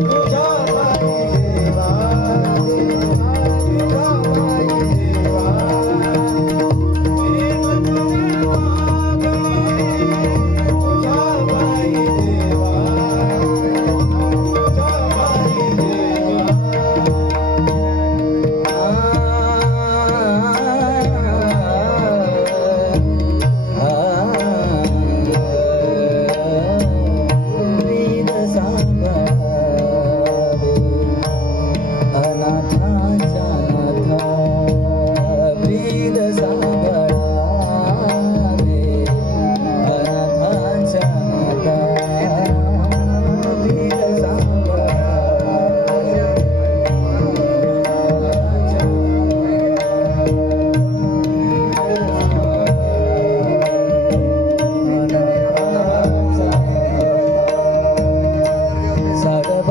Krishna.